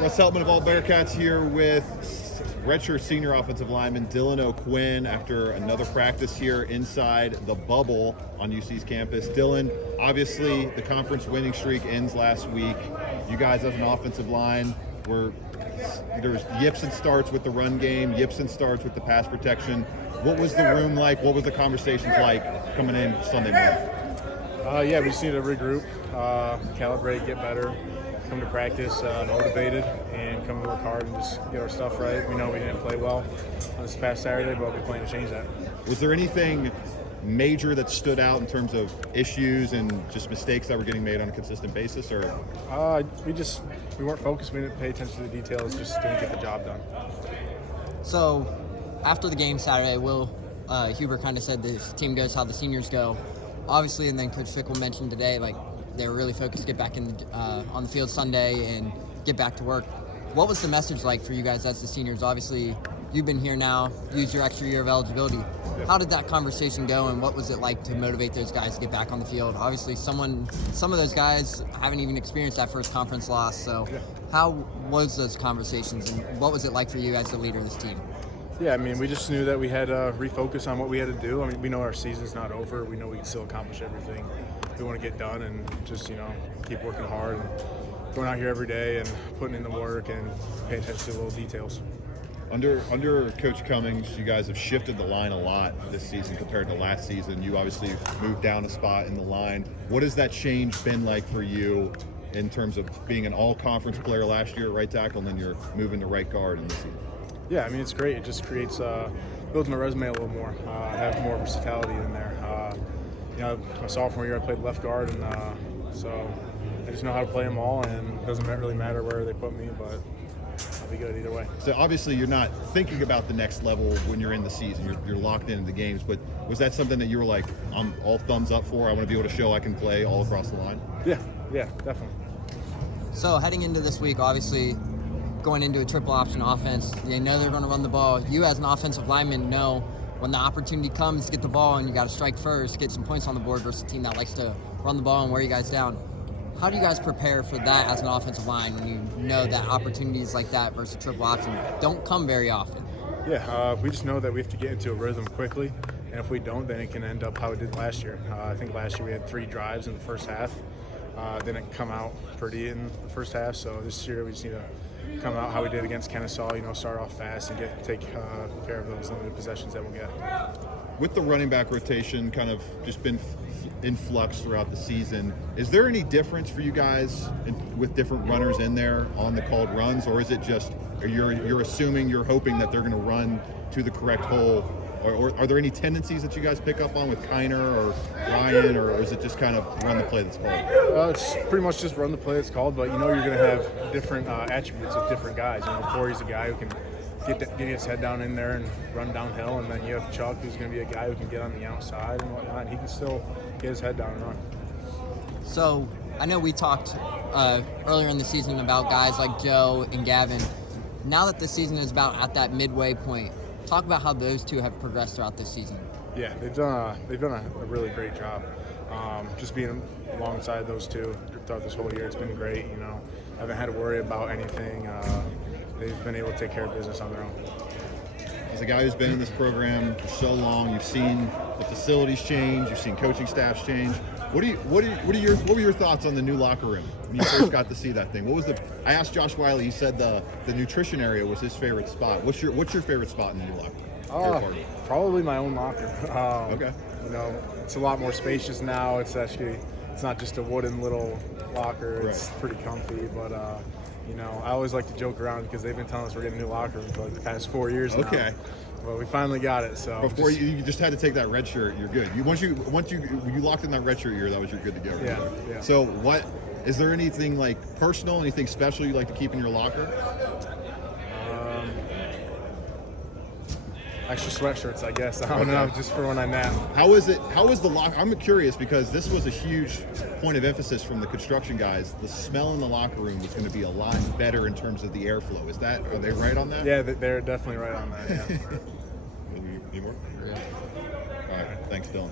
Russ Heltman of All Bearcats here with redshirt senior offensive lineman Dylan O'Quinn after another practice here inside the bubble on UC's campus. Dylan, obviously the conference winning streak ends last week. You guys as an offensive line there's yips and starts with the run game, yips and starts with the pass protection. What was the room like? What was the conversations like coming in Sunday morning? Yeah, we just need to regroup, calibrate, get better, come to practice motivated, and come to work hard and just get our stuff right. We know we didn't play well on this past Saturday, but we plan to change that. Was there anything major that stood out in terms of issues and just mistakes that were getting made on a consistent basis, or? We weren't focused. We didn't pay attention to the details. Just didn't get the job done. So, after the game Saturday, Will Huber kind of said this team goes how the seniors go. Obviously, and then Coach Fickle mentioned today, like they were really focused to get back in on the field Sunday and get back to work. What was the message like for you guys as the seniors? Obviously, you've been here now, used your extra year of eligibility. How did that conversation go, and what was it like to motivate those guys to get back on the field? Obviously, some of those guys haven't even experienced that first conference loss. So, how was those conversations, and what was it like for you as the leader of this team? Yeah, I mean, we just knew that we had to refocus on what we had to do. I mean, we know our season's not over. We know we can still accomplish everything we want to get done, and just, keep working hard and going out here every day and putting in the work and paying attention to the little details. Under Coach Cummings, you guys have shifted the line a lot this season compared to last season. You obviously moved down a spot in the line. What has that change been like for you in terms of being an all-conference player last year at right tackle, and then you're moving to right guard in this season? Yeah, I mean, it's great. It just creates, builds my resume a little more. I have more versatility in there. My sophomore year I played left guard, and so I just know how to play them all, and it doesn't really matter where they put me, but I'll be good either way. So obviously you're not thinking about the next level when you're in the season. You're locked into the games, but was that something that you were like, I'm all thumbs up for? I want to be able to show I can play all across the line? Yeah, definitely. So heading into this week, obviously going into a triple option offense, they know they're going to run the ball. You as an offensive lineman know when the opportunity comes to get the ball and you got to strike first, get some points on the board versus a team that likes to run the ball and wear you guys down. How do you guys prepare for that as an offensive line when you know that opportunities like that versus triple option don't come very often? Yeah, we just know that we have to get into a rhythm quickly, and if we don't, then it can end up how it did last year. I think last year we had 3 drives in the first half. Didn't come out pretty in the first half, so this year we just need to come out how we did against Kennesaw, start off fast and take care of those limited possessions that we'll get. With the running back rotation kind of just been in flux throughout the season, is there any difference for you guys with different runners in there on the called runs, or is it just you're assuming, you're hoping that they're going to run to the correct hole, or are there any tendencies that you guys pick up on with Kiner or Ryan, or is it just kind of run the play that's called? It's pretty much just run the play that's called, but you're going to have different attributes with different guys. Corey's a guy who can get his head down in there and run downhill, and then you have Chuck, who's going to be a guy who can get on the outside and whatnot, and he can still get his head down and run. So I know we talked earlier in the season about guys like Joe and Gavin. Now that the season is about at that midway point, talk about how those two have progressed throughout this season. Yeah, they've done a really great job. Just being alongside those two throughout this whole year, it's been great. I haven't had to worry about anything. They've been able to take care of business on their own. As a guy who's been in this program for so long, you've seen the facilities change, you've seen coaching staffs change. What were your thoughts on the new locker room when you first got to see that thing? I asked Josh Wiley. He said the nutrition area was his favorite spot. What's your favorite spot in the new locker room? Probably my own locker. Okay. It's a lot more spacious now. It's not just a wooden little locker. It's pretty comfy, but I always like to joke around because they've been telling us we're getting a new locker room for like the past 4 years now. Okay. Well, we finally got it. So before you just had to take that red shirt, you're good. Once you locked in that red shirt year, that was your good to go. Right? Yeah. So is there anything like personal, anything special you like to keep in your locker? Extra sweatshirts, I guess. I don't know, just for when I nap. How is the locker? I'm curious because this was a huge point of emphasis from the construction guys. The smell in the locker room was going to be a lot better in terms of the airflow. Are they right on that? Yeah, they're definitely right on that. Yeah. Any more? Yeah. All right. Thanks, Dylan.